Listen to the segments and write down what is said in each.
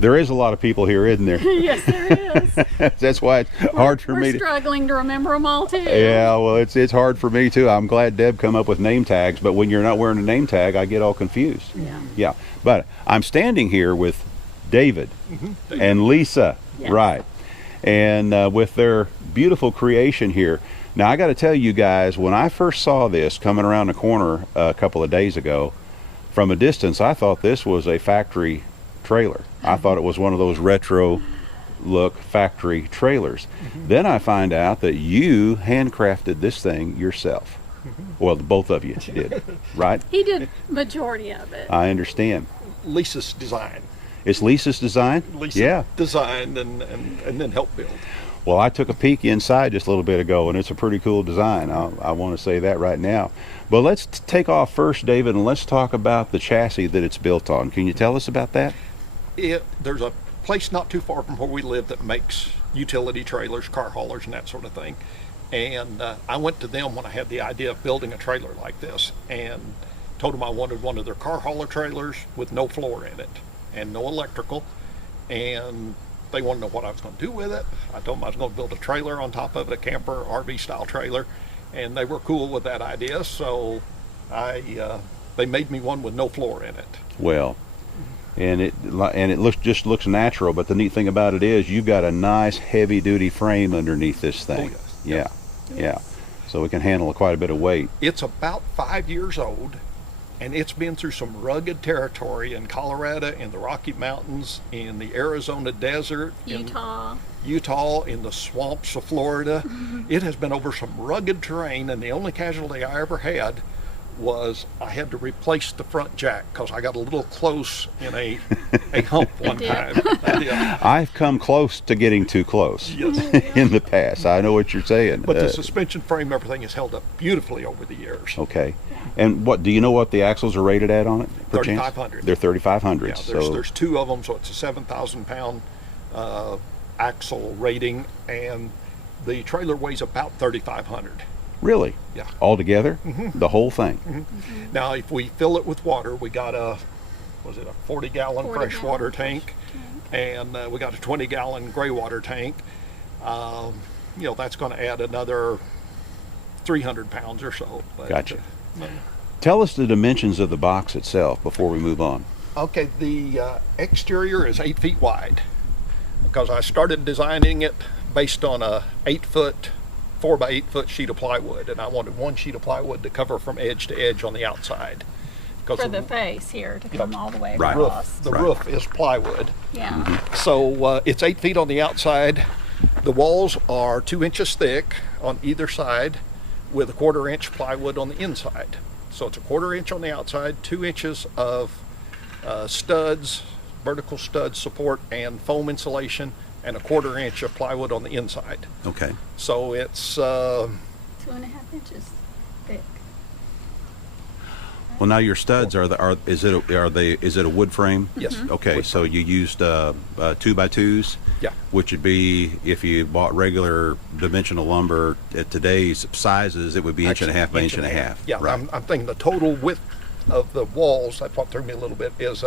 There is a lot of people here, isn't there? Yes, there is. That's why it's hard for me We're to... struggling to remember them all too. Yeah, well, it's hard for me too. I'm glad Deb come up with name tags, but when you're not wearing a name tag, I get all confused. Yeah. Yeah, but I'm standing here with David and Lisa, Yes. right, and with their beautiful creation here. Now, I got to tell you guys, when I first saw this coming around the corner a couple of days ago, from a distance, I thought this was a factory trailer. I thought it was one of those retro look factory trailers. Then I find out that you handcrafted this thing yourself. Well, both of you did, right? He did majority of it. I understand. Lisa's design. It's Lisa's design? Lisa Yeah. designed and then helped build. Well, I took a peek inside just a little bit ago, and it's a pretty cool design. I want to say that right now. But let's take off first, David, and let's talk about the chassis that it's built on. Can you tell us about that? There's a place not too far from where we live that makes utility trailers, car haulers, and that sort of thing. And I went to them when I had the idea of building a trailer like this, and told them I wanted one of their car hauler trailers with no floor in it and no electrical. And they wanted to know what I was going to do with it. I told them I was going to build a trailer on top of it, a camper, RV style trailer, and they were cool with that idea. So they made me one with no floor in it. Well, and it looks natural, but the neat thing about it is you've got a nice heavy duty frame underneath this thing. Oh, yes. Yeah. So it can handle quite a bit of weight. It's about 5 years old, and it's been through some rugged territory in Colorado, in the Rocky Mountains, in the Arizona desert, Utah. in the swamps of Florida. It has been over some rugged terrain, and the only casualty I ever had was I had to replace the front jack because I got a little close in a hump one time. I've come close to getting too close in the past. I know what you're saying. But the suspension frame, everything has held up beautifully over the years. Okay. And what do you know what the axles are rated at on it? 3,500. They're 3,500. Yeah, there's two of them, so it's a 7,000 pound axle rating, and the trailer weighs about 3,500. Really? Yeah. Altogether? The whole thing? Now, if we fill it with water, we got a 40-gallon 40 freshwater gallon tank, and we got a 20-gallon gray water tank. That's going to add another 300 pounds or so. But, Gotcha. Tell us the dimensions of the box itself before we move on. Okay, the exterior is 8 feet wide because I started designing it based on a 4 by 8 foot sheet of plywood, and I wanted one sheet of plywood to cover from edge to edge on the outside. For the face here to come all the way Right. across. The roof is plywood. Yeah. So it's 8 feet on the outside. The walls are 2 inches thick on either side with a 1/4 inch plywood on the inside. So it's a 1/4 inch on the outside, 2 inches of studs, vertical stud support and foam insulation, and a 1/4 inch of plywood on the inside. Okay. So it's 2.5 inches thick. Well, now your studs is it a wood frame? Yes. Okay, Wood so you used 2x2s. Yeah. Which would be, if you bought regular dimensional lumber at today's sizes, it would be inch and a half by inch and a half. Yeah, Right. I'm thinking the total width of the walls, that's what threw me a little bit, is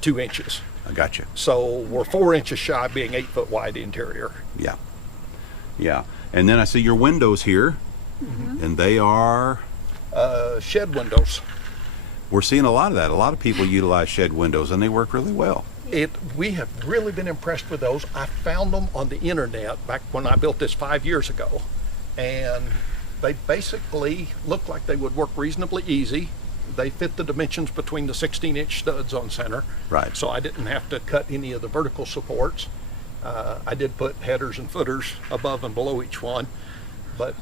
2 inches. I got you. So we're 4 inches shy of being 8 foot wide interior. Yeah. Yeah. And then I see your windows here, and they are... Shed windows. We're seeing a lot of that. A lot of people utilize shed windows, and they work really well. We have really been impressed with those. I found them on the internet back when I built this 5 years ago, and they basically look like they would work reasonably easy. They fit the dimensions between the 16-inch studs on center. Right. So I didn't have to cut any of the vertical supports. I did put headers and footers above and below each one, but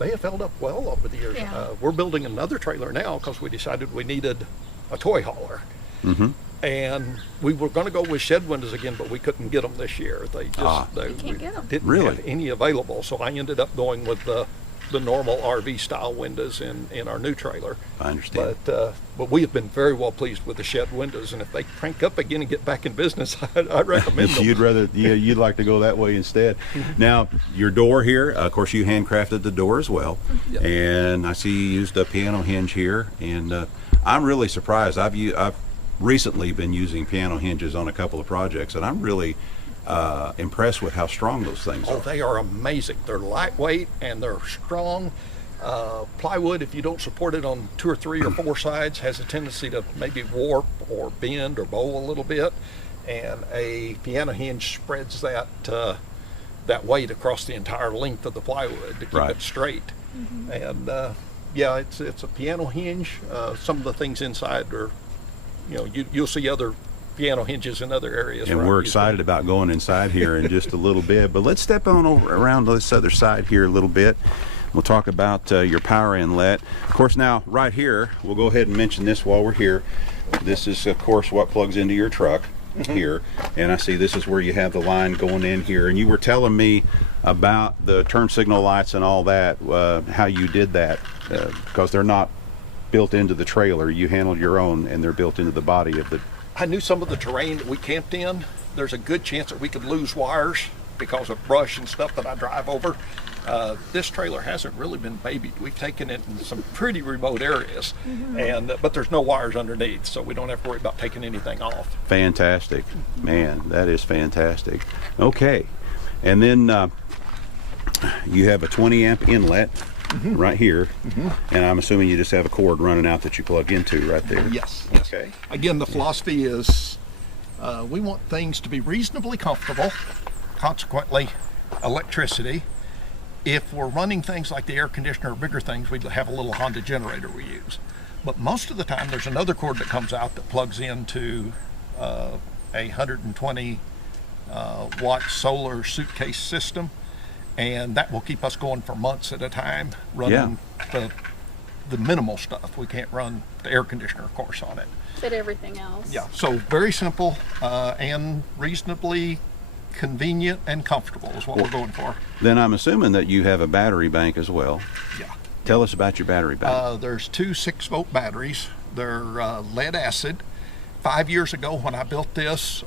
they have held up well over the years. Yeah. We're building another trailer now because we decided we needed a toy hauler. And we were going to go with shed windows again, but we couldn't get them this year. They just You can't get 'em. didn't Really? have any available, so I ended up going with the normal RV style windows in our new trailer. I understand. But we have been very well pleased with the shed windows, and if they crank up again and get back in business, I recommend If them. you'd like to go that way instead. Now, your door here, of course, you handcrafted the door as well, Yep. and I see you used a piano hinge here, and I'm really surprised. I've recently been using piano hinges on a couple of projects, and I'm really impressed with how strong those things Oh, are. they are amazing. They're lightweight and they're strong. Plywood, if you don't support it on 2 or 3 or 4 sides, has a tendency to maybe warp or bend or bow a little bit. And a piano hinge spreads that that weight across the entire length of the plywood to keep Right. it straight. And yeah, it's a piano hinge. Some of the things inside are, you'll see other piano hinges in other areas. And where we're I've used them. excited about going inside here in just a little bit. But let's step on over around this other side here a little bit. We'll talk about your power inlet. Of course, now right here, we'll go ahead and mention this while we're here. This is, of course, what plugs into your truck here. And I see this is where you have the line going in here. And you were telling me about the turn signal lights and all that, how you did that, because they're not built into the trailer. You handled your own, and they're built into the body of the... I knew some of the terrain that we camped in, there's a good chance that we could lose wires because of brush and stuff that I drive over. This trailer hasn't really been babied. We've taken it in some pretty remote areas, but there's no wires underneath, so we don't have to worry about taking anything off. Fantastic. Man, that is fantastic. Okay. And then you have a 20 amp inlet right here. And I'm assuming you just have a cord running out that you plug into right there. Yes. Okay. Again, the philosophy is we want things to be reasonably comfortable, consequently electricity. If we're running things like the air conditioner or bigger things, we have a little Honda generator we use. But most of the time there's another cord that comes out that plugs into a 120 watt solar suitcase system, and that will keep us going for months at a time running the minimal stuff. We can't run the air conditioner, of course, on it. Fit everything else. Yeah, so very simple and reasonably convenient and comfortable is what we're going for. Then I'm assuming that you have a battery bank as well. Yeah. Tell us about your battery bank. There's 2 6-volt batteries. They're lead acid. 5 years ago when I built this,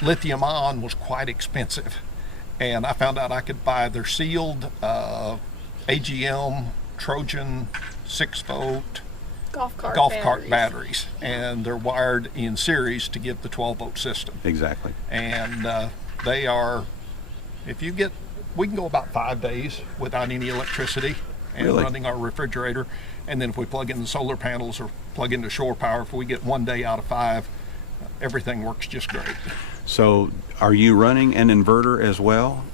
lithium ion was quite expensive. And I found out I could buy their sealed AGM Trojan 6-volt Golf cart batteries, and they're wired in series to give the 12-volt system. Exactly. And they are, we can go about 5 days without any electricity and Really? running our refrigerator. And then if we plug in the solar panels or plug into shore power, if we get 1 day out of 5, everything works just great. So are you running an inverter as well?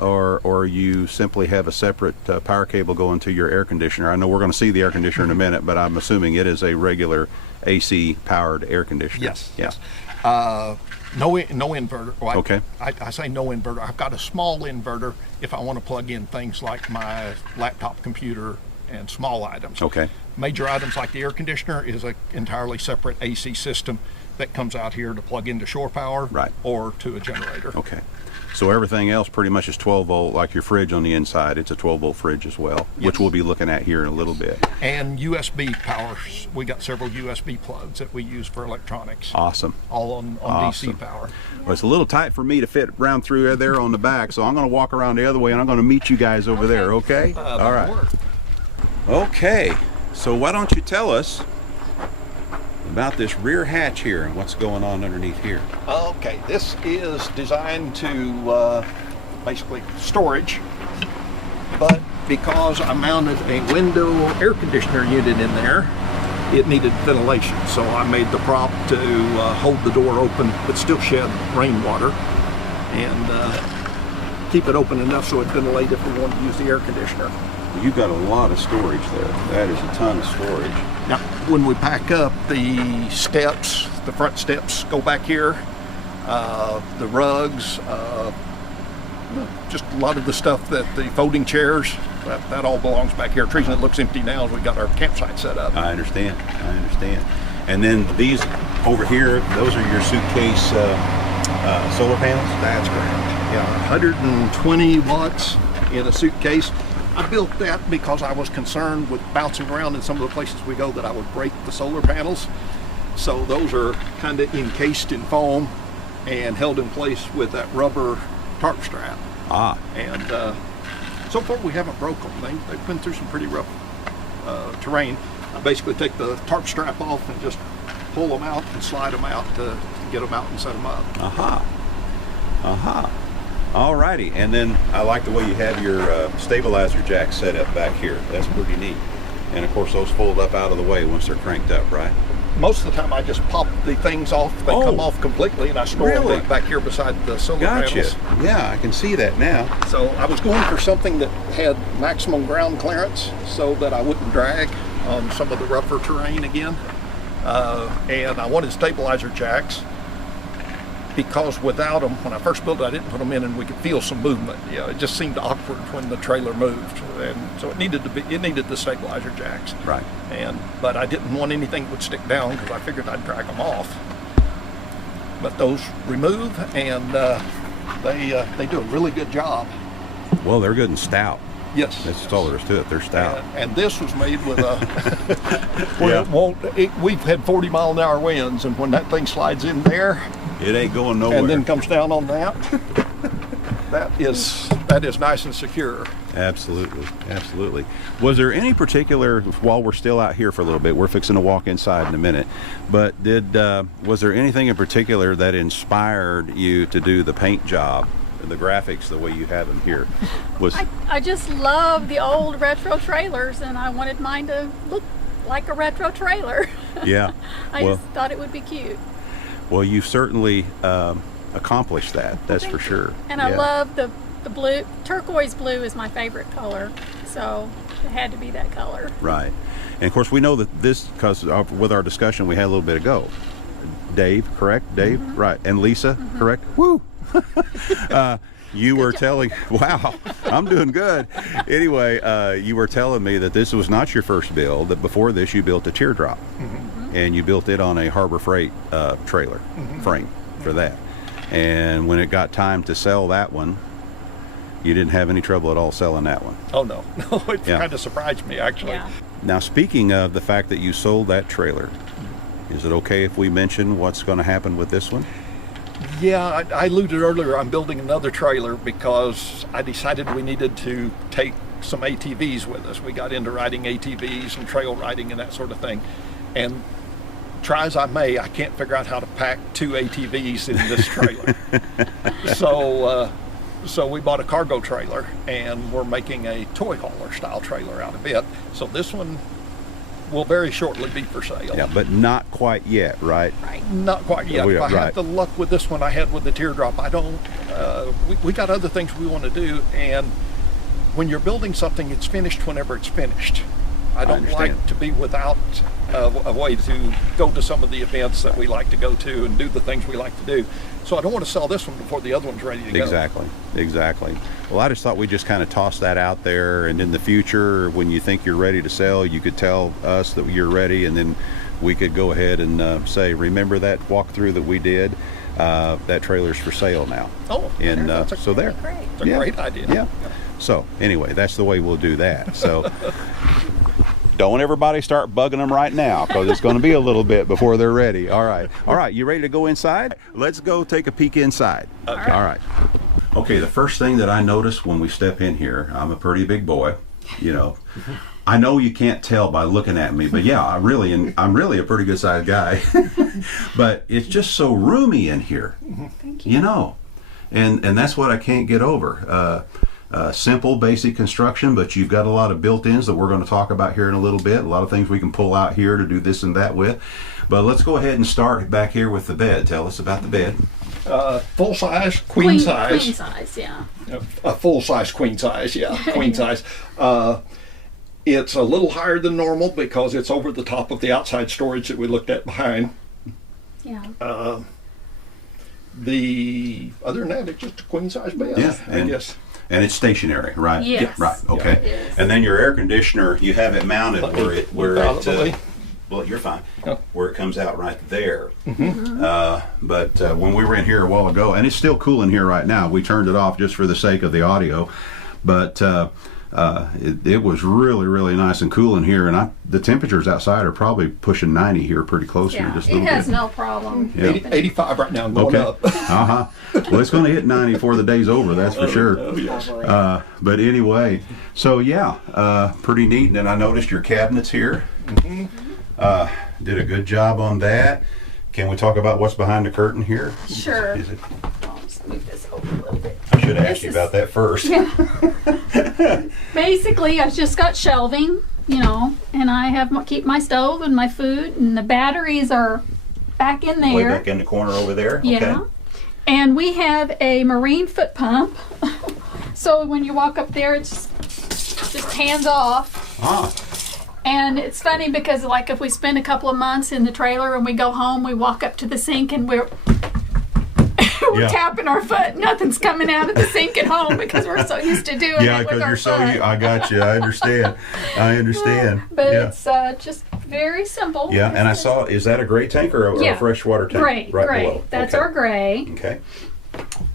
Or you simply have a separate power cable going to your air conditioner? I know we're going to see the air conditioner in a minute, but I'm assuming it is a regular AC powered air conditioner. Yes. Yeah. Yes. No inverter. Well, Okay. I say no inverter. I've got a small inverter if I want to plug in things like my laptop computer and small items. Okay. Major items like the air conditioner is an entirely separate AC system that comes out here to plug into shore power Right. or to a generator. Okay. So everything else pretty much is 12 volt, like your fridge on the inside. It's a 12 volt fridge as well, which Yes. we'll be looking at here in a little bit. And USB powers. We got several USB plugs that we use for electronics, Awesome. all on Awesome. DC power. Well, it's a little tight for me to fit round through there on the back, so I'm going to walk around the other way and I'm going to meet you guys over there, okay? All right. Okay, so why don't you tell us about this rear hatch here and what's going on underneath here? Okay, this is designed to basically storage, but because I mounted a window air conditioner unit in there, it needed ventilation. So I made the prop to hold the door open but still shed rainwater and keep it open enough so it ventilate if we want to use the air conditioner. You've got a lot of storage there. That is a ton of storage. Now, when we pack up, the steps, the front steps go back here, the rugs, just a lot of the stuff that the folding chairs, that all belongs back here. The reason it looks empty now is we got our campsite set up. I understand. And then these over here, those are your suitcase solar panels? That's correct. Yeah, 120 watts in a suitcase. I built that because I was concerned with bouncing around in some of the places we go that I would break the solar panels. So those are kind of encased in foam and held in place with that rubber tarp strap. And so far we haven't broke them. They've been through some pretty rough terrain. I basically take the tarp strap off and just pull them out and slide them out to get them out and set them up. Alrighty, and then I like the way you have your stabilizer jack set up back here. That's pretty neat. And of course those fold up out of the way once they're cranked up, right? Most of the time I just pop the things off. They come off completely, and I store them back here beside the solar panels. Yeah, I can see that now. So I was going for something that had maximum ground clearance so that I wouldn't drag on some of the rougher terrain again. And I wanted stabilizer jacks because without them, when I first built it, I didn't put them in and we could feel some movement. You know, it just seemed awkward when the trailer moved. And so it needed the stabilizer jacks. Right. But I didn't want anything that would stick down because I figured I'd drag them off. But those remove, and they do a really good job. Well, they're good and stout. Yes. That's all there is to it. They're stout. And this was made with we've had 40-mile-an-hour winds, and when that thing slides in there, it ain't going nowhere. And then comes down on that. that is nice and secure. Absolutely, absolutely. Was there any particular, while we're still out here for a little bit, we're fixing to walk inside in a minute, but was there anything in particular that inspired you to do the paint job, the graphics, the way you have them here? I just love the old retro trailers, and I wanted mine to look like a retro trailer. Yeah. I just thought it would be cute. Well, you've certainly accomplished that, that's for sure. And I love the blue. Turquoise blue is my favorite color, so it had to be that color. Right. And of course we know that this, because with our discussion we had a little bit ago, Dave, correct? Dave? Mm-hmm. Right. And Lisa, correct? Woo! You were telling, wow, I'm doing good. Anyway, you were telling me that this was not your first build, that before this you built a teardrop. Mm-hmm. And you built it on a Harbor Freight trailer frame for that. And when it got time to sell that one, you didn't have any trouble at all selling that one. Oh, no. No, it kind of surprised me, actually. Yeah. Now, speaking of the fact that you sold that trailer, is it okay if we mention what's going to happen with this one? Yeah, I alluded earlier, I'm building another trailer because I decided we needed to take some ATVs with us. We got into riding ATVs and trail riding and that sort of thing. And try as I may, I can't figure out how to pack 2 ATVs in this trailer. So we bought a cargo trailer, and we're making a toy hauler style trailer out of it. So this one will very shortly be for sale. Yeah, but not quite yet, right? Right. Not quite yet. If I have the luck with this one I had with the teardrop, I don't. We got other things we want to do, and when you're building something, it's finished whenever it's finished. I don't like to be without a way to go to some of the events that we like to go to and do the things we like to do. So I don't want to sell this one before the other one's ready to go. Exactly. Well, I just thought we'd just kind of toss that out there, and in the future, when you think you're ready to sell, you could tell us that you're ready, and then we could go ahead and say, remember that walkthrough that we did? That trailer's for sale now. Oh, and so there. It's a great idea. Yeah. So anyway, that's the way we'll do that. So don't everybody start bugging them right now, because it's going to be a little bit before they're ready. All right, you ready to go inside? Let's go take a peek inside. Okay. All right. Okay, the first thing that I noticed when we step in here, I'm a pretty big boy, you know. I know you can't tell by looking at me, but yeah, I'm really a pretty good sized guy. But it's just so roomy in here. Thank you. You know, and that's what I can't get over. Simple, basic construction, but you've got a lot of built-ins that we're going to talk about here in a little bit. A lot of things we can pull out here to do this and that with. But let's go ahead and start back here with the bed. Tell us about the bed. Full size, queen size. Queen size, yeah. A full size queen size, yeah, queen size. It's a little higher than normal because it's over the top of the outside storage that we looked at behind. Yeah. The other than that, it's just a queen size bed. Yeah, I guess. And it's stationary, right? Yes. Yeah, right. Okay. Yes. And then your air conditioner, you have it mounted well, you're fine. Oh. Where it comes out right there. Mm-hmm. But when we were in here a while ago, and it's still cool in here right now. We turned it off just for the sake of the audio, but it was really, really nice and cool in here. And the temperatures outside are probably pushing 90 here, pretty close here. Just a little it has bit. no problem. Yeah. 85 right now, going up. Well, it's going to hit 90 before the day's over, that's for sure. Oh, yes. But anyway, so yeah, pretty neat. And then I noticed your cabinets here. Did a good job on that. Can we talk about what's behind the curtain here? Sure. Is it, I'll just move this over a little bit. I should have asked you about that first. Yeah. Basically, I've just got shelving, you know, and I have keep my stove and my food, and the batteries are back in there. Way back in the corner over there. Yeah. Okay. And we have a marine foot pump. So when you walk up there, it's just hands off. Ah. And it's funny because, like, if we spend a couple of months in the trailer and we go home, we walk up to the sink and we're Yeah. tapping our foot. Nothing's coming out of the sink at home because we're so used to doing Yeah, it with because our you're so. foot. I got you. I understand. I understand. But yeah. it's just very simple. Yeah, and I saw. Is that a gray tank or a freshwater tank? Gray, right gray. below. That's okay. our gray. Okay.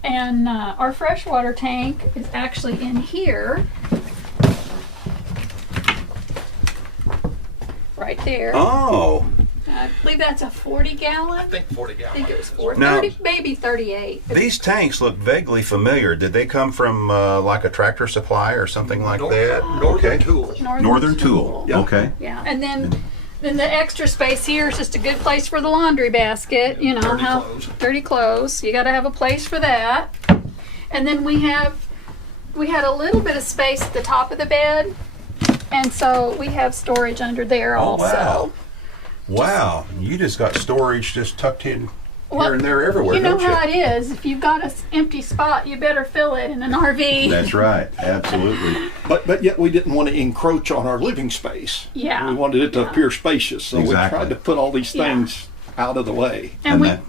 And our freshwater tank is actually in here. Right there. Oh. I believe that's a 40 gallon. I think 40 I gallon. think it was 40, Now- 30, maybe 38. These tanks look vaguely familiar. Did they come from like a Tractor Supply or something like that? Northern Okay. Tool. Northern Tool. Yeah. Okay. Yeah, and then the extra space here is just a good place for the laundry basket. You know Dirty how clothes. dirty clothes. You got to have a place for that. And then we had a little bit of space at the top of the bed, and so we have storage under there Oh, also. wow. Wow. You just got storage just tucked in Well, here and there everywhere, You know don't you? how it is. If you've got an empty spot, you better fill it in an RV. That's right. Absolutely. But yet we didn't want to encroach on our living space. Yeah. We wanted it to appear spacious, so Exactly. we tried to put all these Yeah. things out of the way. and we. that,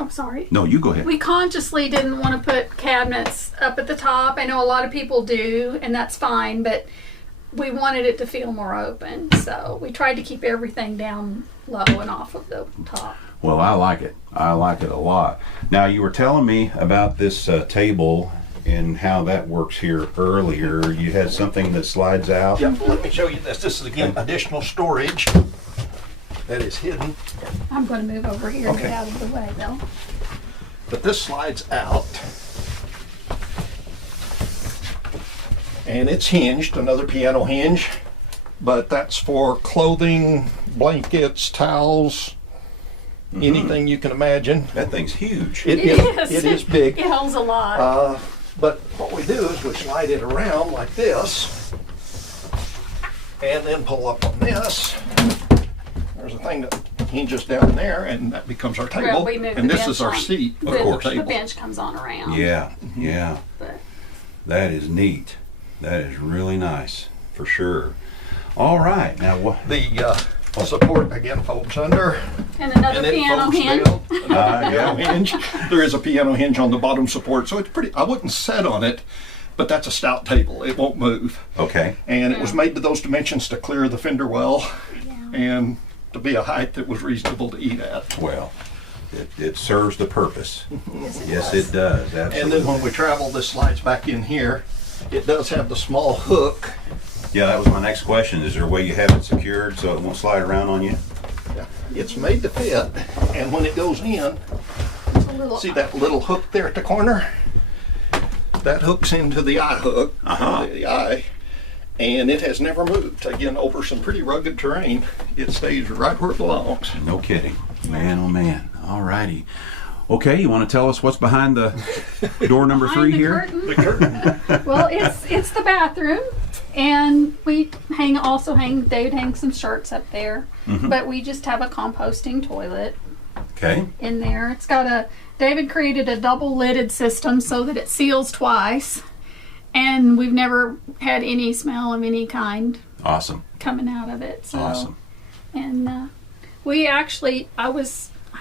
Oh, sorry. no, you go ahead. We consciously didn't want to put cabinets up at the top. I know a lot of people do, and that's fine, but we wanted it to feel more open. So we tried to keep everything down low and off of the top. Well, I like it. I like it a lot. Now, you were telling me about this table and how that works here earlier. You had something that slides out. Yeah, let me show you this. This is again additional storage that is hidden, I'm going to move over here and Okay. get out of the way, though. but this slides out. And it's hinged, another piano hinge, but that's for clothing, blankets, towels, anything you can imagine. That thing's huge. It is big. It holds a lot. But what we do is we slide it around like this, and then pull up on this. There's a thing that hinges down there, and that becomes our table. Well, we moved And the this bench is our on. seat the, for the the table. bench comes on around. Yeah, yeah. But That is neat. That is really nice, for sure. All right, now what? The support again folds under, and another and it piano folds hinge. down. Another piano hinge. There is a piano hinge on the bottom support, so it's pretty. I wouldn't sit on it, but that's a stout table. It won't move. Okay. And it was made to those dimensions to clear the fender well, and to be a height that was reasonable to eat at. Well, it serves the purpose. Yes, it does. And Absolutely. then when we travel, this slides back in here. It does have the small hook. Yeah, that was my next question. Is there a way you have it secured so it won't slide around on you? It's made to fit, and when it goes in, It's a little, see that little hook there at the corner? That hooks into the eye hook, Uh-huh. the eye, and it has never moved. Again, over some pretty rugged terrain, it stays right where it belongs. No kidding. Man, oh man. All righty. Okay, you want to tell us what's behind the door number behind 3 the here? curtain. The curtain. Well, it's the bathroom, and we David hangs some shirts up there, but we just have a composting toilet Okay. in there. It's got David created a double lidded system so that it seals twice, and we've never had any smell of any kind Awesome. coming out of it. So, Awesome. and we actually, I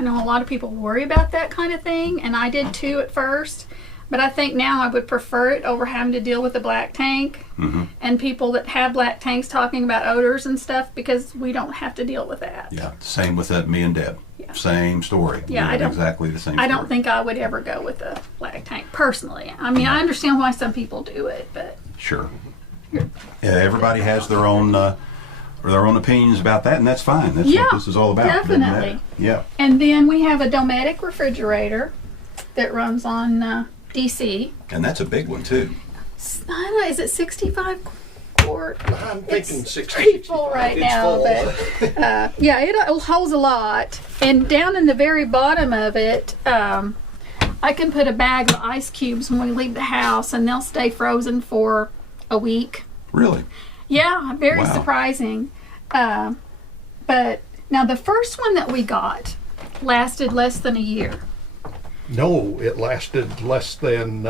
know a lot of people worry about that kind of thing, and I did too at first, but I think now I would prefer it over having to deal with the black tank and people that have black tanks talking about odors and stuff, because we don't have to deal with that. Yeah. Same with me and Deb. Yeah. Same story. Yeah, We I had don't- exactly the same I story. don't think I would ever go with a black tank personally. I mean, I understand why some people do it, but Sure. Yeah, everybody has their own opinions about that, and that's fine. That's Yeah, what this is all about. doesn't it? definitely. Yeah. and then we have a Dometic refrigerator that runs on DC. And that's a big one too. I don't know, is it 65 quart? quart. I'm thinking 60, Pretty full right it's now, full. but yeah, it holds a lot. And down in the very bottom of it, I can put a bag of ice cubes when we leave the house, and they'll stay frozen for a week. Really? Yeah, very Wow. surprising. But now the first one that we got lasted less than a year. No, it lasted less than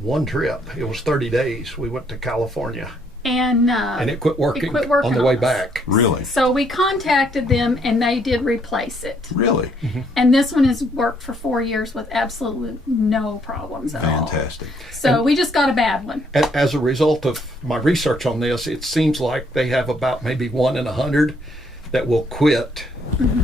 one trip. It was 30 days. We went to California, And it quit working, quit working on the way on us. back. Really? so we contacted them, and they did replace it. Really? And this one has worked for 4 years with absolutely no problems at all. Fantastic. So we just got a bad one. As a result of my research on this, it seems like they have about maybe 1 in 100 that will quit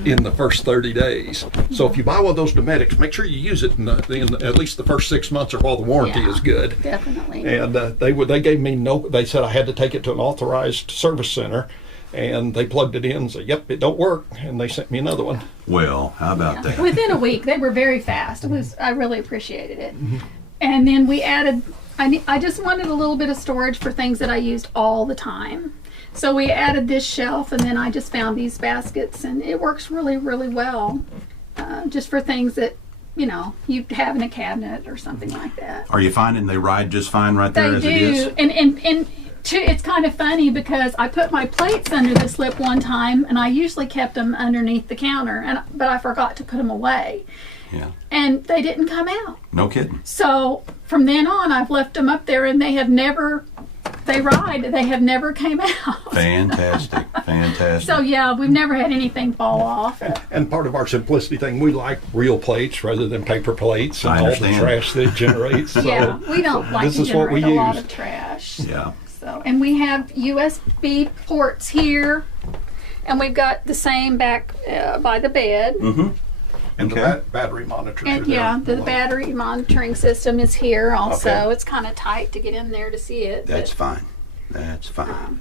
in the first 30 days. So if you buy one of those Domestics, make sure you use it in at least the first 6 months or while the warranty Yeah. is good. Definitely. And they gave me they said I had to take it to an authorized service center, and they plugged it in and said, yep, it don't work, and they sent me another one. Well, how about that? Within a week, they were very fast. I really appreciated it. And then we added. I just wanted a little bit of storage for things that I used all the time. So we added this shelf, and then I just found these baskets, and it works really, really well. Just for things that you have in a cabinet or something like that. Are you finding they ride just fine right there They as it is? do, and it's kind of funny because I put my plates under the slip one time, and I usually kept them underneath the counter, but I forgot to put them away, Yeah. and they didn't come out. No kidding. So from then on, I've left them up there, and they have never came out. Fantastic. Fantastic. So yeah, we've never had anything fall off. And part of our simplicity thing, we like real plates rather than paper plates and I all the understand. trash that it generates. So Yeah, we don't like this to is what we generate a lot use. of trash. Yeah. So, and we have USB ports here, and we've got the same back by the bed. Mm-hmm. And Okay. the battery monitors are And there. yeah, the battery monitoring system is here also. Okay. It's kind of tight to get in there to see it. That's but, fine. That's fine.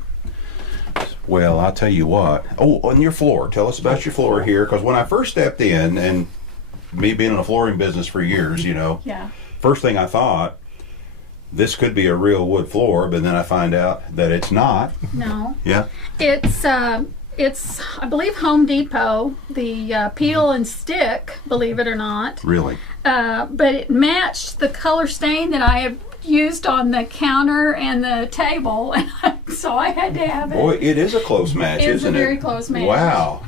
Well, I'll tell you what. Oh, on your floor. Tell us about your floor here, because when I first stepped in, and me being in the flooring business for years, yeah. first thing I thought, this could be a real wood floor, but then I find out that it's not. No. Yeah. It's I believe Home Depot, the peel and stick, believe it or not. Really. But it matched the color stain that I have used on the counter and the table, so I had to have it. Boy, it is a close match, It is a isn't it? very close match. Wow.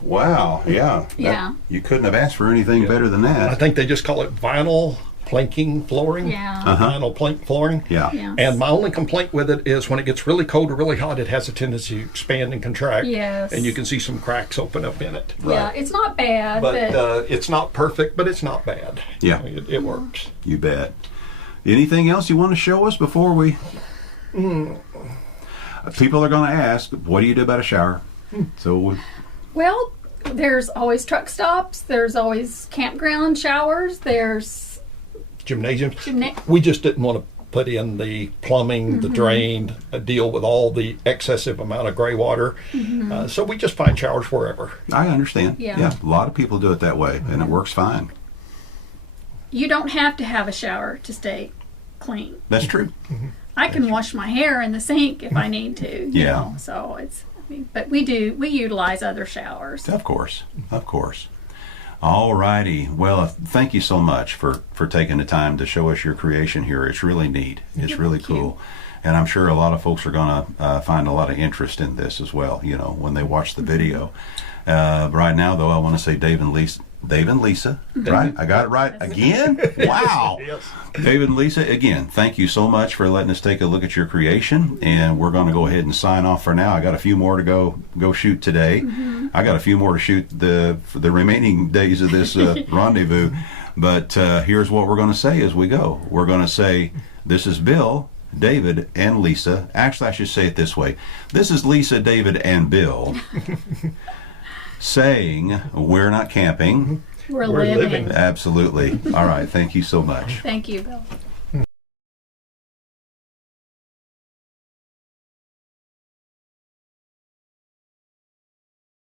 Wow. Yeah. Yeah. You couldn't have asked for anything better than I that. think they just call it vinyl planking flooring. Yeah. Vinyl plank flooring. Yeah. Yes. And my only complaint with it is when it gets really cold or really hot, it has a tendency to expand and contract. Yes. And you can see some cracks open up in it. Yeah, it's not bad, But but it's not perfect, but it's not bad. Yeah. It works. You bet. Anything else you want to show us before we? People are going to ask, what do you do about a shower? So, well, there's always truck stops. There's always campground showers. There's Gymnasiums. We just didn't want to put in the plumbing, the drain, deal with all the excessive amount of gray water. So we just find showers wherever. I understand. Yeah. A lot of people do it that way, and it works fine. You don't have to have a shower to stay clean. That's true. I can wash my hair in the sink if I need to. You Yeah. know, so but we utilize other showers. Of course. Of course. All righty. Well, thank you so much for taking the time to show us your creation here. It's really neat. It's really Thank you. cool. And I'm sure a lot of folks are going to find a lot of interest in this as well, when they watch the video. Right now, though, I want to say Dave and Lisa, right? I got it right again? Wow. Yes. David and Lisa, again, thank you so much for letting us take a look at your creation, and we're going to go ahead and sign off for now. I got a few more to go shoot today. I got a few more to shoot for the remaining days of this rendezvous, but here's what we're going to say as we go. We're going to say, this is Bill, David, and Lisa. Actually, I should say it this way. This is Lisa, David, and Bill saying, we're not camping. We're We're living. living. Absolutely. All right. Thank you so much. Thank you, Bill.